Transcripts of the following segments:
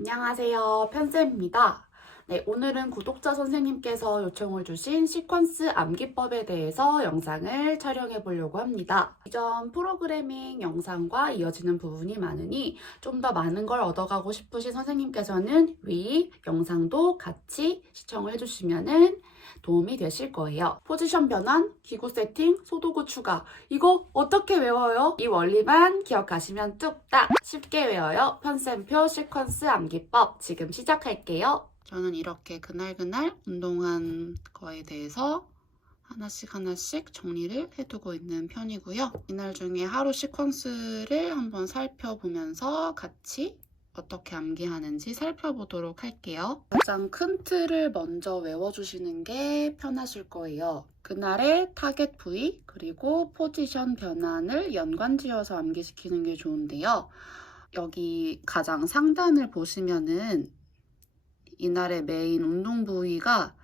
안녕하세요. 편쌤입니다. 네, 오늘은 구독자 선생님께서 요청을 주신 시퀀스 암기법에 대해서 영상을 촬영해 보려고 합니다. 이전 프로그래밍 영상과 이어지는 부분이 많으니 좀 더 많은 걸 얻어가고 싶으신 선생님께서는 위 영상도 같이 시청을 해주시면 도움이 되실 거예요. 포지션 변환, 기구 세팅, 소도구 추가. 이거 어떻게 외워요? 이 원리만 기억하시면 뚝딱 쉽게 외워요. 편쌤표 시퀀스 암기법 지금 시작할게요. 저는 이렇게 그날그날 운동한 거에 대해서 하나씩 정리를 해두고 있는 편이고요. 이날 중에 하루 시퀀스를 한번 살펴보면서 같이 어떻게 암기하는지 살펴보도록 할게요. 가장 큰 틀을 먼저 외워주시는 게 편하실 거예요. 그날의 타겟 부위 그리고 포지션 변환을 연관지어서 암기시키는 게 좋은데요. 여기 가장 상단을 보시면은 이날의 메인 운동 부위가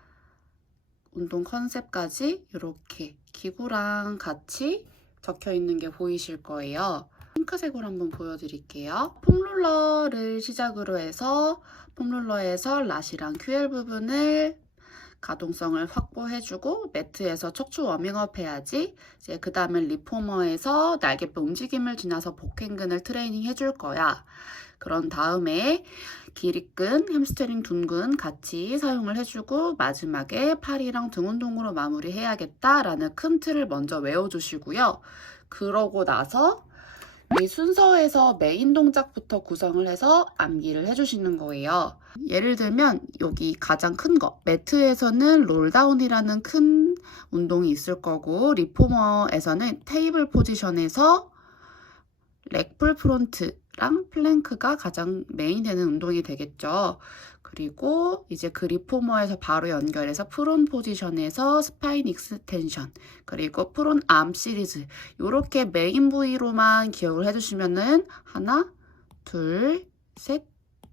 운동 컨셉까지 이렇게 기구랑 같이 적혀 있는 게 보이실 거예요. 핑크색으로 한번 보여드릴게요. 폼롤러를 시작으로 해서 폼롤러에서 lat이랑 QL 부분을 가동성을 확보해주고 매트에서 척추 워밍업 해야지. 이제 그 다음에 리포머에서 날개뼈 움직임을 지나서 복행근을 트레이닝 해줄 거야. 그런 다음에 기립근, 햄스트링 둔근 같이 사용을 해주고 마지막에 팔이랑 등 운동으로 마무리해야겠다라는 큰 틀을 먼저 외워주시고요. 그러고 나서 이 순서에서 메인 동작부터 구성을 해서 암기를 해주시는 거예요. 예를 들면 여기 가장 큰 거 매트에서는 롤다운이라는 큰 운동이 있을 거고 리포머에서는 테이블 포지션에서 렉풀 프론트랑 플랭크가 가장 메인 되는 운동이 되겠죠. 그리고 이제 그 리포머에서 바로 연결해서 프론 포지션에서 스파인 익스텐션 그리고 프론 암 시리즈 이렇게 메인 부위로만 기억을 해주시면은 하나, 둘, 셋,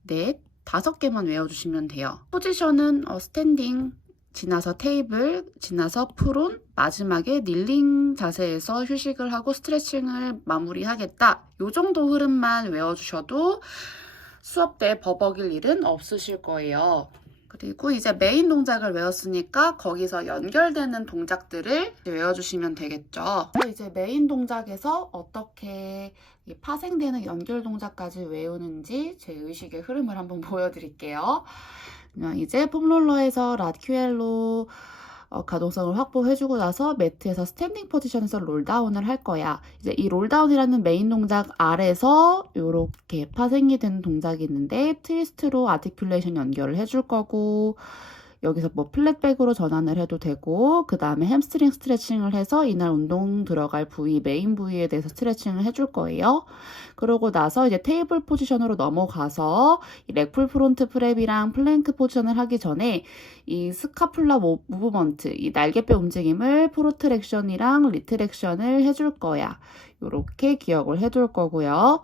넷, 5개만 외워주시면 돼요. 포지션은 스탠딩 지나서 테이블, 지나서 프론, 마지막에 닐링 자세에서 휴식을 하고 스트레칭을 마무리하겠다. 이 정도 흐름만 외워주셔도 수업 때 버벅일 일은 없으실 거예요. 그리고 이제 메인 동작을 외웠으니까 거기서 연결되는 동작들을 외워주시면 되겠죠. 이제 메인 동작에서 어떻게 파생되는 연결 동작까지 외우는지 제 의식의 흐름을 한번 보여드릴게요. 이제 폼롤러에서 latQL로 가동성을 확보해주고 나서 매트에서 스탠딩 포지션에서 롤다운을 할 거야. 이제 이 롤다운이라는 메인 동작 아래서 이렇게 파생이 되는 동작이 있는데 트위스트로 아티큘레이션 연결을 해줄 거고 여기서 뭐 플랫백으로 전환을 해도 되고 그 다음에 햄스트링 스트레칭을 해서 이날 운동 들어갈 부위, 메인 부위에 대해서 스트레칭을 해줄 거예요. 그러고 나서 이제 테이블 포지션으로 넘어가서 렉풀 프론트 프랩이랑 플랭크 포지션을 하기 전에 이 스카풀라 무브먼트, 이 날개뼈 움직임을 프로트랙션이랑 리트랙션을 해줄 거야. 이렇게 기억을 해둘 거고요.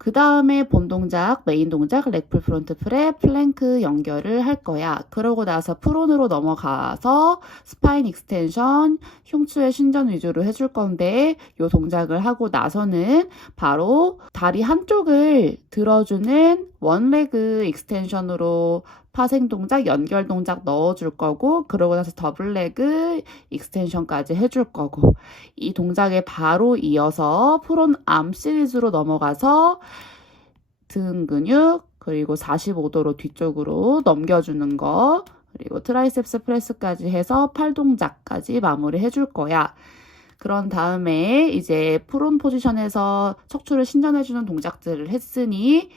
그 다음에 본 동작, 메인 동작, 렉풀 프론트 프랩, 플랭크 연결을 할 거야. 그러고 나서 프론으로 넘어가서 스파인 익스텐션, 흉추의 신전 위주로 해줄 건데 이 동작을 하고 나서는 바로 다리 한쪽을 들어주는 원레그 익스텐션으로 파생 동작, 연결 동작 넣어줄 거고 그러고 나서 더블 레그 익스텐션까지 해줄 거고 이 동작에 바로 이어서 프론 암 시리즈로 넘어가서 등 근육 그리고 45도로 뒤쪽으로 넘겨주는 거 그리고 트라이셉스 프레스까지 해서 팔 동작까지 마무리 해줄 거야. 그런 다음에 이제 프론 포지션에서 척추를 신전해주는 동작들을 했으니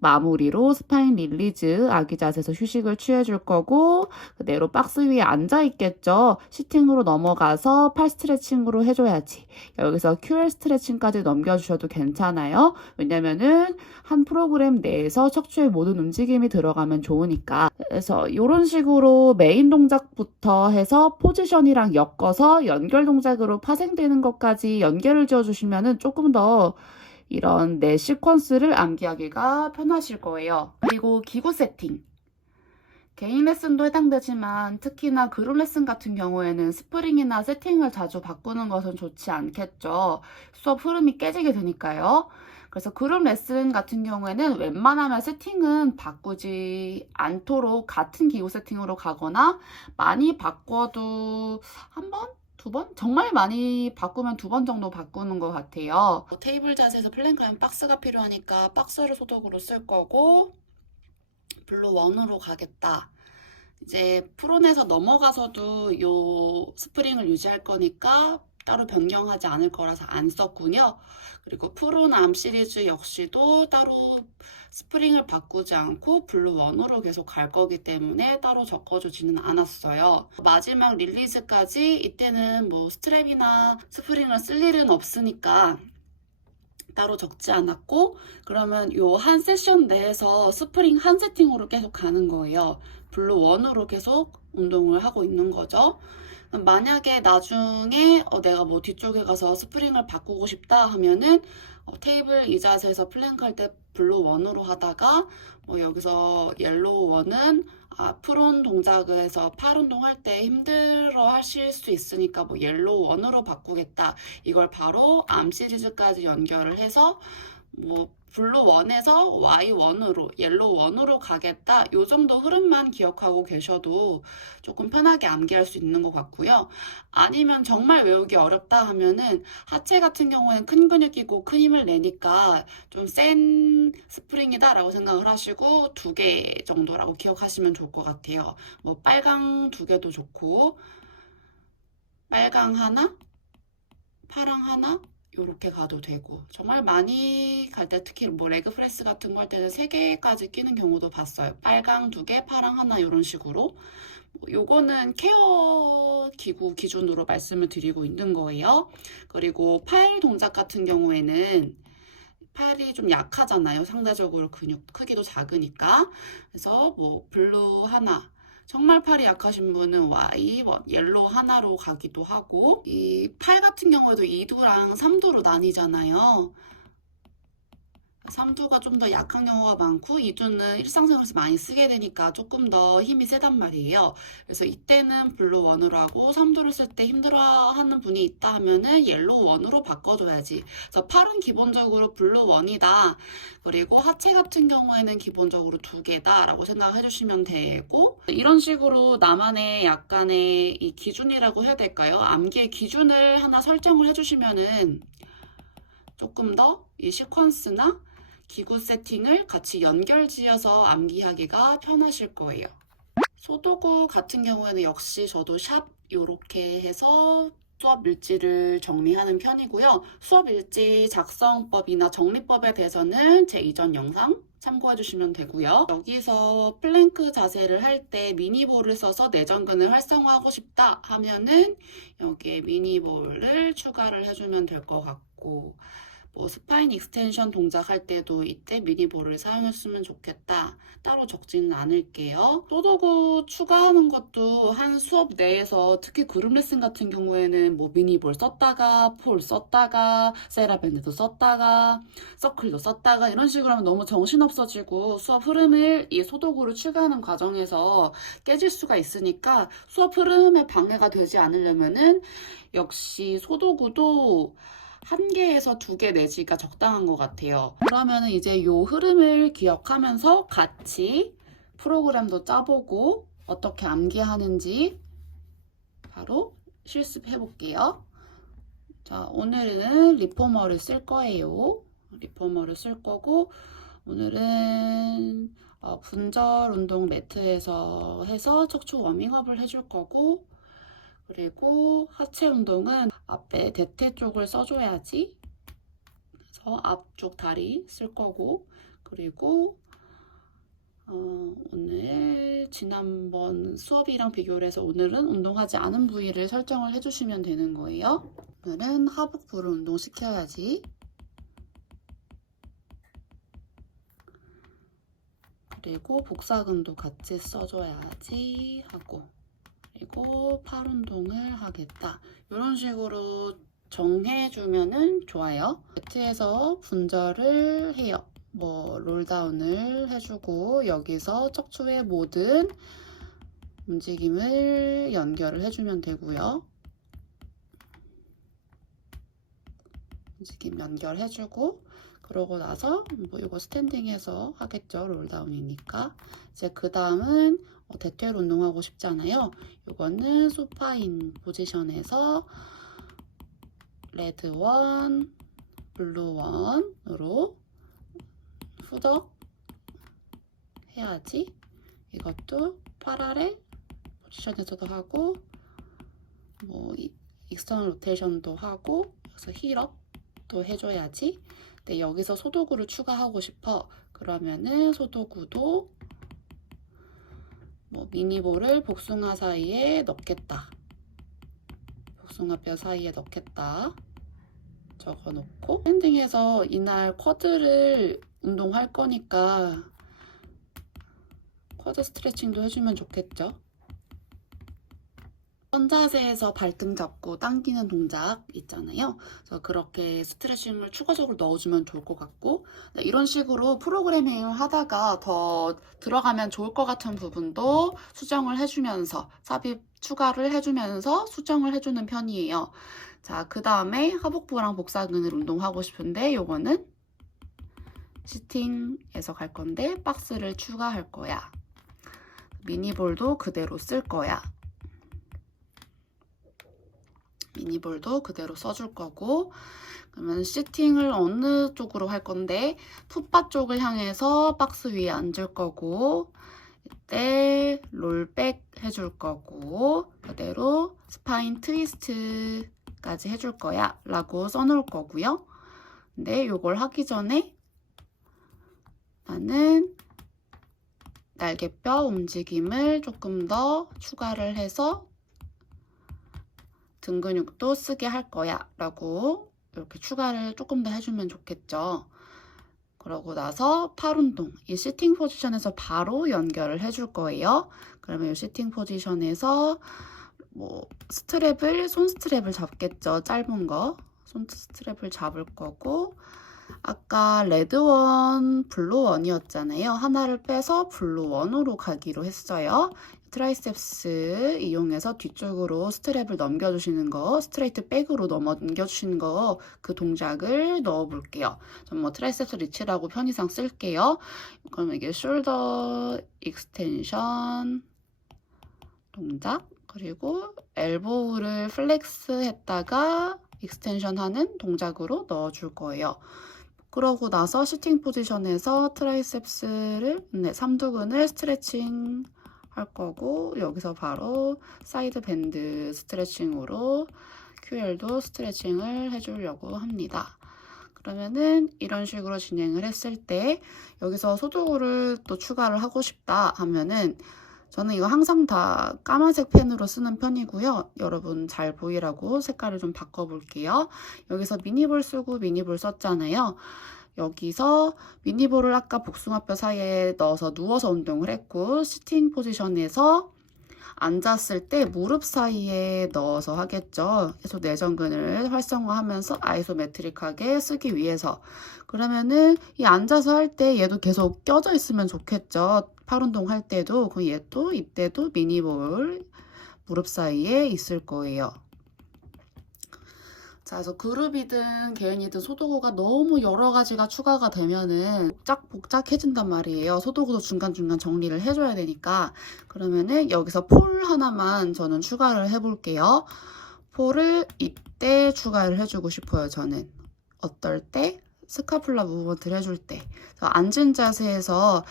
마무리로 스파인 릴리즈 아기 자세에서 휴식을 취해줄 거고 그대로 박스 위에 앉아 있겠죠. 시팅으로 넘어가서 팔 스트레칭으로 해줘야지. 여기서 QL 스트레칭까지 넘겨주셔도 괜찮아요. 왜냐면은 한 프로그램 내에서 척추의 모든 움직임이 들어가면 좋으니까. 그래서 이런 식으로 메인 동작부터 해서 포지션이랑 엮어서 연결 동작으로 파생되는 것까지 연결을 지어주시면은 조금 더 이런 내 시퀀스를 암기하기가 편하실 거예요. 그리고 기구 세팅. 개인 레슨도 해당되지만 특히나 그룹 레슨 같은 경우에는 스프링이나 세팅을 자주 바꾸는 것은 좋지 않겠죠. 수업 흐름이 깨지게 되니까요. 그래서 그룹 레슨 같은 경우에는 웬만하면 세팅은 바꾸지 않도록 같은 기구 세팅으로 가거나, 많이 바꿔도 한 번? 두 번? 정말 많이 바꾸면 두 번 정도 바꾸는 것 같아요. 테이블 자세에서 플랭크하면 박스가 필요하니까 박스를 소독으로 쓸 거고, 블루 원으로 가겠다. 이제 프론에서 넘어가서도 요 스프링을 유지할 거니까 따로 변경하지 않을 거라서 안 썼군요. 그리고 프론 암 시리즈 역시도 따로 스프링을 바꾸지 않고 블루 원으로 계속 갈 거기 때문에 따로 적어주지는 않았어요. 마지막 릴리즈까지 이때는 뭐 스트랩이나 스프링을 쓸 일은 없으니까 따로 적지 않았고, 그러면 요 한 세션 내에서 스프링 한 세팅으로 계속 가는 거예요. 블루 원으로 계속 운동을 하고 있는 거죠. 만약에 나중에 내가 뭐 뒤쪽에 가서 스프링을 바꾸고 싶다 하면은 테이블 이 자세에서 플랭크 할 때 블루 원으로 하다가 뭐 여기서 옐로우 원은 프론 동작에서 팔 운동할 때 힘들어 하실 수 있으니까 뭐 옐로우 원으로 바꾸겠다. 이걸 바로 암 시리즈까지 연결을 해서 뭐 블루 원에서 Y 원으로, 옐로우 원으로 가겠다. 요 정도 흐름만 기억하고 계셔도 조금 편하게 암기할 수 있는 것 같고요. 아니면 정말 외우기 어렵다 하면은 하체 같은 경우에는 큰 근육 끼고 큰 힘을 내니까 좀 센 스프링이다 라고 생각을 하시고 2개 정도라고 기억하시면 좋을 것 같아요. 뭐 빨강 2개도 좋고, 빨강 하나, 파랑 하나, 이렇게 가도 되고, 정말 많이 갈 때 특히 뭐 레그 프레스 같은 거 할 때는 3개까지 끼는 경우도 봤어요. 빨강 2개, 파랑 하나 이런 식으로. 요거는 케어 기구 기준으로 말씀을 드리고 있는 거예요. 그리고 팔 동작 같은 경우에는 팔이 좀 약하잖아요. 상대적으로 근육 크기도 작으니까. 그래서 뭐 블루 하나, 정말 팔이 약하신 분은 Y, 옐로우 하나로 가기도 하고, 이 팔 같은 경우에도 2두랑 3두로 나뉘잖아요. 3두가 좀 더 약한 경우가 많고 2두는 일상생활에서 많이 쓰게 되니까 조금 더 힘이 세단 말이에요. 그래서 이때는 블루 원으로 하고 3두를 쓸 때 힘들어하는 분이 있다 하면은 옐로우 원으로 바꿔줘야지. 그래서 팔은 기본적으로 블루 원이다. 그리고 하체 같은 경우에는 기본적으로 2개다 라고 생각해 주시면 되고, 이런 식으로 나만의 약간의 이 기준이라고 해야 될까요? 암기의 기준을 하나 설정을 해주시면은 조금 더 이 시퀀스나 기구 세팅을 같이 연결지어서 암기하기가 편하실 거예요. 소도구 같은 경우에는 역시 저도 샵 이렇게 해서 수업 일지를 정리하는 편이고요. 수업 일지 작성법이나 정리법에 대해서는 제 이전 영상 참고해 주시면 되고요. 여기서 플랭크 자세를 할 때 미니볼을 써서 내전근을 활성화하고 싶다 하면은 여기에 미니볼을 추가를 해주면 될 것 같고, 뭐 스파인 익스텐션 동작 할 때도 이때 미니볼을 사용했으면 좋겠다. 따로 적지는 않을게요. 소도구 추가하는 것도 한 수업 내에서 특히 그룹 레슨 같은 경우에는 뭐 미니볼 썼다가 폴 썼다가 세라밴드도 썼다가 서클도 썼다가 이런 식으로 하면 너무 정신없어지고 수업 흐름을 이 소도구를 추가하는 과정에서 깨질 수가 있으니까 수업 흐름에 방해가 되지 않으려면은 역시 소도구도 1개에서 2개 내지가 적당한 것 같아요. 그러면 이제 요 흐름을 기억하면서 같이 프로그램도 짜보고 어떻게 암기하는지 바로 실습해 볼게요. 자, 오늘은 리포머를 쓸 거예요. 리포머를 쓸 거고, 오늘은 분절 운동 매트에서 해서 척추 워밍업을 해줄 거고, 그리고 하체 운동은 앞에 대퇴 쪽을 써줘야지. 그래서 앞쪽 다리 쓸 거고, 그리고 오늘 지난번 수업이랑 비교를 해서 오늘은 운동하지 않은 부위를 설정을 해주시면 되는 거예요. 오늘은 하복부를 운동시켜야지. 그리고 복사근도 같이 써줘야지 하고, 그리고 팔 운동을 하겠다. 이런 식으로 정해주면은 좋아요. 매트에서 분절을 해요. 뭐 롤다운을 해주고 여기서 척추의 모든 움직임을 연결을 해주면 되고요. 움직임 연결해주고, 그러고 나서 뭐 이거 스탠딩해서 하겠죠. 롤다운이니까. 이제 그 다음은 대퇴 운동하고 싶잖아요. 이거는 소파인 포지션에서 레드 원, 블루 원으로 후덕 해야지. 이것도 파라렐 포지션에서도 하고 뭐 익스터널 로테이션도 하고 여기서 힐업도 해줘야지. 근데 여기서 소도구를 추가하고 싶어. 그러면은 소도구도 뭐 미니볼을 복숭아 사이에 넣겠다. 복숭아뼈 사이에 넣겠다. 적어놓고 밴딩해서 이날 쿼드를 운동할 거니까 쿼드 스트레칭도 해주면 좋겠죠. 선자세에서 발등 잡고 당기는 동작 있잖아요. 그래서 그렇게 스트레칭을 추가적으로 넣어주면 좋을 것 같고, 이런 식으로 프로그래밍을 하다가 더 들어가면 좋을 것 같은 부분도 수정을 해주면서 삽입 추가를 해주면서 수정을 해주는 편이에요. 자, 그 다음에 하복부랑 복사근을 운동하고 싶은데 요거는 시팅에서 갈 건데 박스를 추가할 거야. 미니볼도 그대로 쓸 거야. 미니볼도 그대로 써줄 거고, 그러면 시팅을 어느 쪽으로 할 건데 풋바 쪽을 향해서 박스 위에 앉을 거고, 이때 롤백 해줄 거고, 그대로 스파인 트위스트까지 해줄 거야 라고 써놓을 거고요. 근데 이걸 하기 전에 나는 날개뼈 움직임을 조금 더 추가를 해서 등 근육도 쓰게 할 거야 라고 이렇게 추가를 조금 더 해주면 좋겠죠. 그러고 나서 팔 운동, 이 시팅 포지션에서 바로 연결을 해줄 거예요. 그러면 이 시팅 포지션에서 뭐 스트랩을, 손 스트랩을 잡겠죠. 짧은 거. 손 스트랩을 잡을 거고, 아까 레드원, 블루원이었잖아요. 하나를 빼서 블루원으로 가기로 했어요. 트라이셉스 이용해서 뒤쪽으로 스트랩을 넘겨주시는 거, 스트레이트 백으로 넘겨주시는 거, 그 동작을 넣어볼게요. 전 뭐 트라이셉스 리치라고 편의상 쓸게요. 그럼 이게 숄더 익스텐션 동작, 그리고 엘보우를 플렉스 했다가 익스텐션 하는 동작으로 넣어줄 거예요. 그러고 나서 시팅 포지션에서 트라이셉스를, 삼두근을 스트레칭 할 거고, 여기서 바로 사이드 밴드 스트레칭으로 QL도 스트레칭을 해주려고 합니다. 그러면은 이런 식으로 진행을 했을 때 여기서 소도구를 또 추가를 하고 싶다 하면은, 저는 이거 항상 다 까만색 펜으로 쓰는 편이고요. 여러분 잘 보이라고 색깔을 좀 바꿔볼게요. 여기서 미니볼 쓰고 미니볼 썼잖아요. 여기서 미니볼을 아까 복숭아뼈 사이에 넣어서 누워서 운동을 했고, 시팅 포지션에서 앉았을 때 무릎 사이에 넣어서 하겠죠. 계속 내전근을 활성화하면서 아이소메트릭하게 쓰기 위해서. 그러면은 이 앉아서 할 때 얘도 계속 껴져 있으면 좋겠죠. 팔 운동 할 때도. 그럼 얘도 이때도 미니볼 무릎 사이에 있을 거예요. 자, 그래서 그룹이든 개인이든 소도구가 너무 여러 가지가 추가가 되면은 복잡해진단 말이에요. 소도구도 중간중간 정리를 해줘야 되니까. 그러면은 여기서 폴 하나만 저는 추가를 해볼게요. 폴을 이때 추가를 해주고 싶어요, 저는. 어떨 때? 스카풀라 무브먼트를 해줄 때. 앉은 자세에서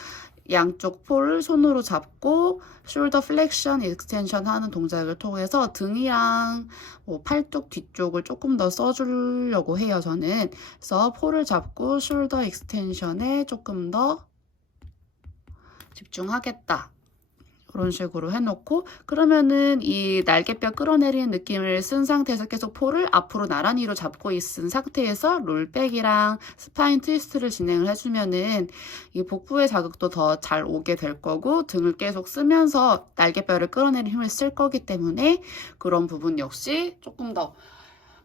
양쪽 폴을 손으로 잡고 숄더 플렉션, 익스텐션 하는 동작을 통해서 등이랑 뭐 팔뚝 뒤쪽을 조금 더 써주려고 해요, 저는. 그래서 폴을 잡고 숄더 익스텐션에 조금 더 집중하겠다. 그런 식으로 해놓고, 그러면은 이 날개뼈 끌어내리는 느낌을 쓴 상태에서 계속 폴을 앞으로 나란히로 잡고 있은 상태에서 롤백이랑 스파인 트위스트를 진행을 해주면은 이 복부의 자극도 더 잘 오게 될 거고, 등을 계속 쓰면서 날개뼈를 끌어내리는 힘을 쓸 거기 때문에 그런 부분 역시 조금 더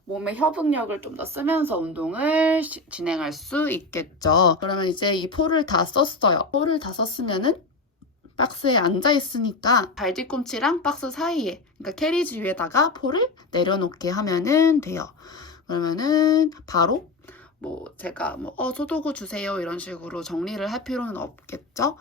몸의 협응력을 좀 더 쓰면서 운동을 진행할 수 있겠죠. 그러면 이제 이 폴을 다 썼어요. 폴을 다 썼으면은 박스에 앉아있으니까 발 뒤꿈치랑 박스 사이에, 그러니까 캐리지 위에다가 폴을 내려놓게 하면은 돼요. 그러면은 바로 뭐 제가 소도구 주세요 이런 식으로 정리를 할 필요는 없겠죠?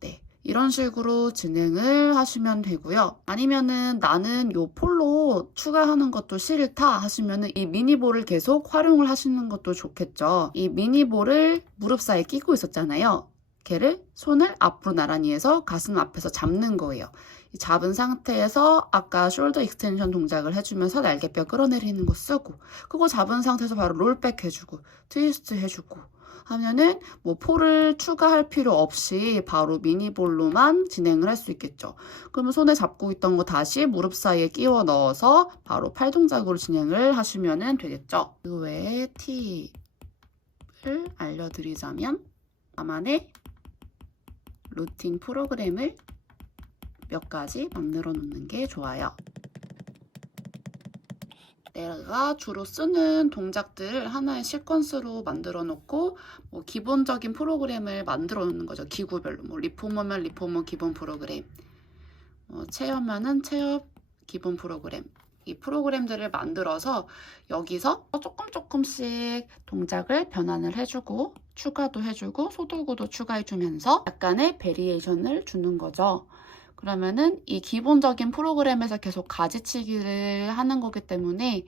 네. 이런 식으로 진행을 하시면 되고요. 아니면은 나는 요 폴로 추가하는 것도 싫다 하시면은 이 미니볼을 계속 활용을 하시는 것도 좋겠죠. 이 미니볼을 무릎 사이에 끼고 있었잖아요. 걔를 손을 앞으로 나란히 해서 가슴 앞에서 잡는 거예요. 잡은 상태에서 아까 숄더 익스텐션 동작을 해주면서 날개뼈 끌어내리는 거 쓰고, 그거 잡은 상태에서 바로 롤백 해주고 트위스트 해주고 하면은 폴을 추가할 필요 없이 바로 미니볼로만 진행을 할 수 있겠죠. 그러면 손에 잡고 있던 거 다시 무릎 사이에 끼워 넣어서 바로 팔 동작으로 진행을 하시면 되겠죠. 그 외에 팁을 알려드리자면 나만의 루틴 프로그램을 몇 가지 만들어 놓는 게 좋아요. 내가 주로 쓰는 동작들을 하나의 시퀀스로 만들어 놓고 기본적인 프로그램을 만들어 놓는 거죠. 기구별로. 리포머면 리포머 기본 프로그램, 체어면은 체어 기본 프로그램. 이 프로그램들을 만들어서 여기서 조금씩 동작을 변환을 해주고 추가도 해주고 소도구도 추가해주면서 약간의 베리에이션을 주는 거죠. 그러면은 이 기본적인 프로그램에서 계속 가지치기를 하는 거기 때문에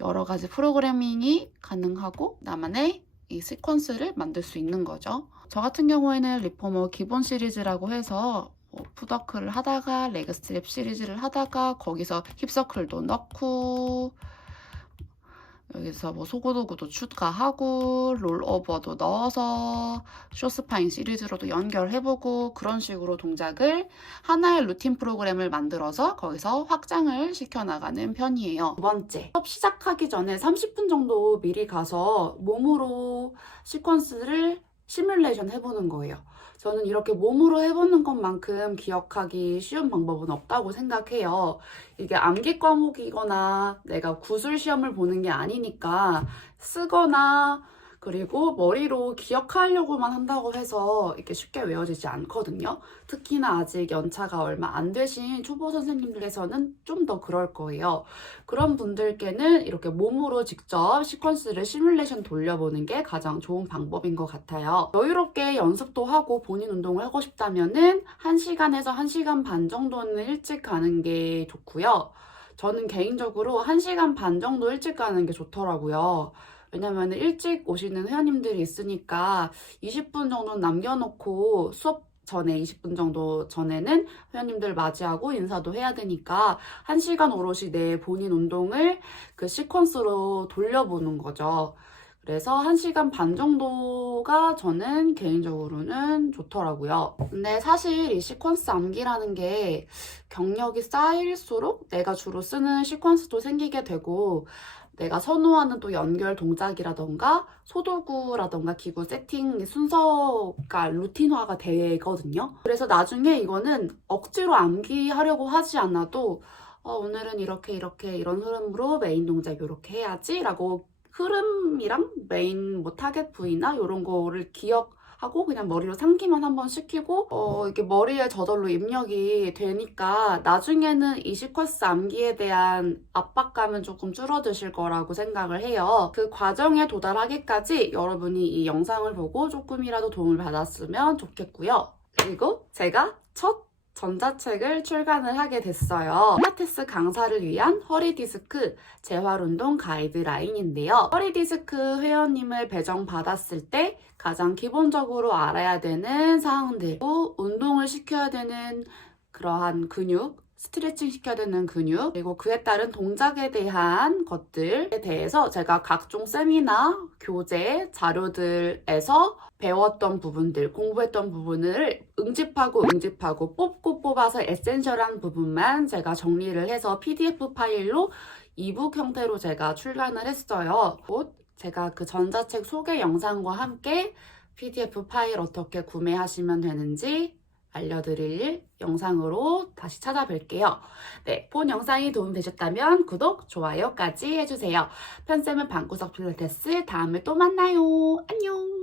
여러 가지 프로그래밍이 가능하고 나만의 이 시퀀스를 만들 수 있는 거죠. 저 같은 경우에는 리포머 기본 시리즈라고 해서 풋워크를 하다가 레그 스트랩 시리즈를 하다가 거기서 힙서클도 넣고 여기서 소고도구도 추가하고 롤오버도 넣어서 쇼스파인 시리즈로도 연결해보고 그런 식으로 동작을 하나의 루틴 프로그램을 만들어서 거기서 확장을 시켜나가는 편이에요. 두 번째, 수업 시작하기 전에 30분 정도 미리 가서 몸으로 시퀀스를 시뮬레이션 해보는 거예요. 저는 이렇게 몸으로 해보는 것만큼 기억하기 쉬운 방법은 없다고 생각해요. 이게 암기 과목이거나 내가 구술 시험을 보는 게 아니니까 쓰거나 그리고 머리로 기억하려고만 한다고 해서 이렇게 쉽게 외워지지 않거든요. 특히나 아직 연차가 얼마 안 되신 초보 선생님들에서는 좀 더 그럴 거예요. 그런 분들께는 이렇게 몸으로 직접 시퀀스를 시뮬레이션 돌려보는 게 가장 좋은 방법인 것 같아요. 여유롭게 연습도 하고 본인 운동을 하고 싶다면은 1시간에서 1시간 반 정도는 일찍 가는 게 좋고요. 저는 개인적으로 1시간 반 정도 일찍 가는 게 좋더라고요. 왜냐면 일찍 오시는 회원님들이 있으니까 20분 정도 남겨놓고 수업 전에 20분 정도 전에는 회원님들 맞이하고 인사도 해야 되니까 1시간 오롯이 내 본인 운동을 그 시퀀스로 돌려보는 거죠. 그래서 1시간 반 정도가 저는 개인적으로는 좋더라고요. 근데 사실 이 시퀀스 암기라는 게 경력이 쌓일수록 내가 주로 쓰는 시퀀스도 생기게 되고 내가 선호하는 또 연결 동작이라던가 소도구라던가 기구 세팅 순서가 루틴화가 되거든요. 그래서 나중에 이거는 억지로 암기하려고 하지 않아도 오늘은 이렇게 이런 흐름으로 메인 동작 이렇게 해야지 라고 흐름이랑 메인 타겟 부위나 이런 거를 기억하고 그냥 머리로 상기만 한번 시키고 이렇게 머리에 저절로 입력이 되니까 나중에는 이 시퀀스 암기에 대한 압박감은 조금 줄어드실 거라고 생각을 해요. 그 과정에 도달하기까지 여러분이 이 영상을 보고 조금이라도 도움을 받았으면 좋겠고요. 그리고 제가 첫 전자책을 출간을 하게 됐어요. 필라테스 강사를 위한 허리 디스크 재활 운동 가이드라인인데요. 허리 디스크 회원님을 배정받았을 때 가장 기본적으로 알아야 되는 사항들, 운동을 시켜야 되는 그러한 근육, 스트레칭 시켜야 되는 근육, 그리고 그에 따른 동작에 대한 것들에 대해서 제가 각종 세미나, 교재, 자료들에서 배웠던 부분들, 공부했던 부분을 응집하고 뽑고 뽑아서 에센셜한 부분만 제가 정리를 해서 PDF 파일로 이북 형태로 제가 출간을 했어요. 곧 제가 그 전자책 소개 영상과 함께 PDF 파일 어떻게 구매하시면 되는지 알려드릴 영상으로 다시 찾아뵐게요. 네, 본 영상이 도움되셨다면 구독, 좋아요까지 해주세요. 편쌤은 방구석 필라테스 다음에 또 만나요. 안녕!